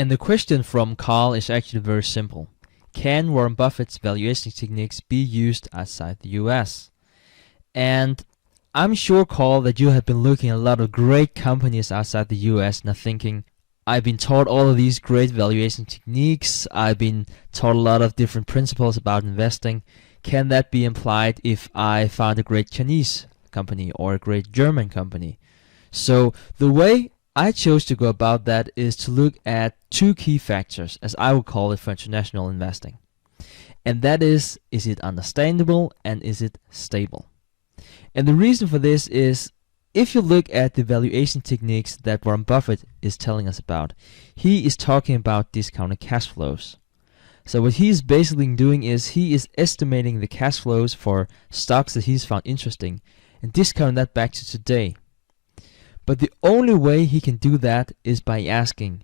And the question from Carl is actually very simple. Can Warren Buffett's valuation techniques be used outside the US? And I'm sure, Carl, that you have been looking at a lot of great companies outside the US and are thinking, I've been taught all of these great valuation techniques. I've been taught a lot of different principles about investing. Can that be implied if I found a great Chinese company or a great German company? So the way I chose to go about that is to look at two key factors, as I would call it, for international investing. And that is it understandable and is it stable? And the reason for this is, if you look at the valuation techniques that Warren Buffett is telling us about, he is talking about discounted cash flows. So what he's basically doing is he is estimating the cash flows for stocks that he's found interesting and discounting that back to today. But the only way he can do that is by asking,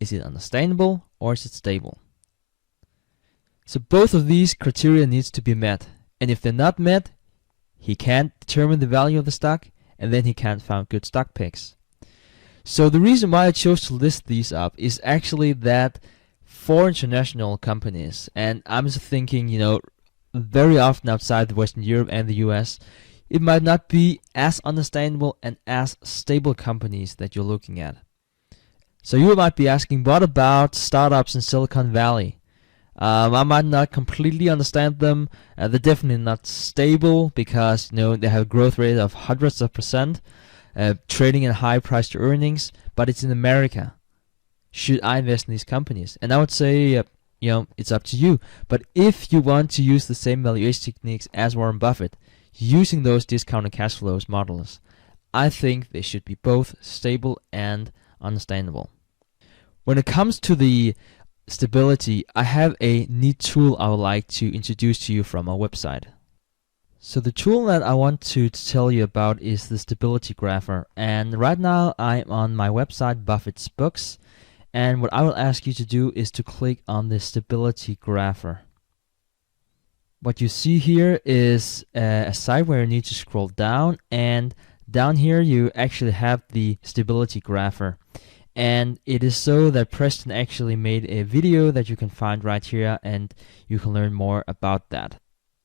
is it understandable or is it stable? So both of these criteria needs to be met. And if they're not met, he can't determine the value of the stock, and then he can't find good stock picks. So the reason why I chose to list these up is actually that for international companies, and I'm just thinking, very often outside Western Europe and the US, it might not be as understandable and as stable companies that you're looking at. So you might be asking, what about startups in Silicon Valley? I might not completely understand them. They're definitely not stable because they have a growth rate of hundreds of percent, trading at high price to earnings, but it's in America. Should I invest in these companies? And I would say, it's up to you. But if you want to use the same valuation techniques as Warren Buffett, using those discounted cash flows models, I think they should be both stable and understandable. When it comes to the stability, I have a neat tool I would like to introduce to you from our website. So the tool that I want to tell you about is the stability grapher, and right now I'm on my website Buffett's Books, and what I will ask you to do is to click on the stability grapher. What you see here is a site where you need to scroll down, and down here you actually have the stability grapher. And it is so that Preston actually made a video that you can find right here, and you can learn more about that.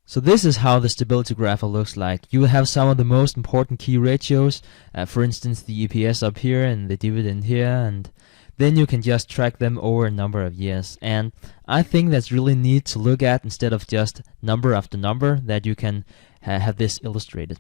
So this is how the stability graph looks like. You will have some of the most important key ratios, for instance the EPS up here and the dividend here, and then you can just track them over a number of years. And I think that's really neat to look at instead of just number after number, that you can have this illustrated.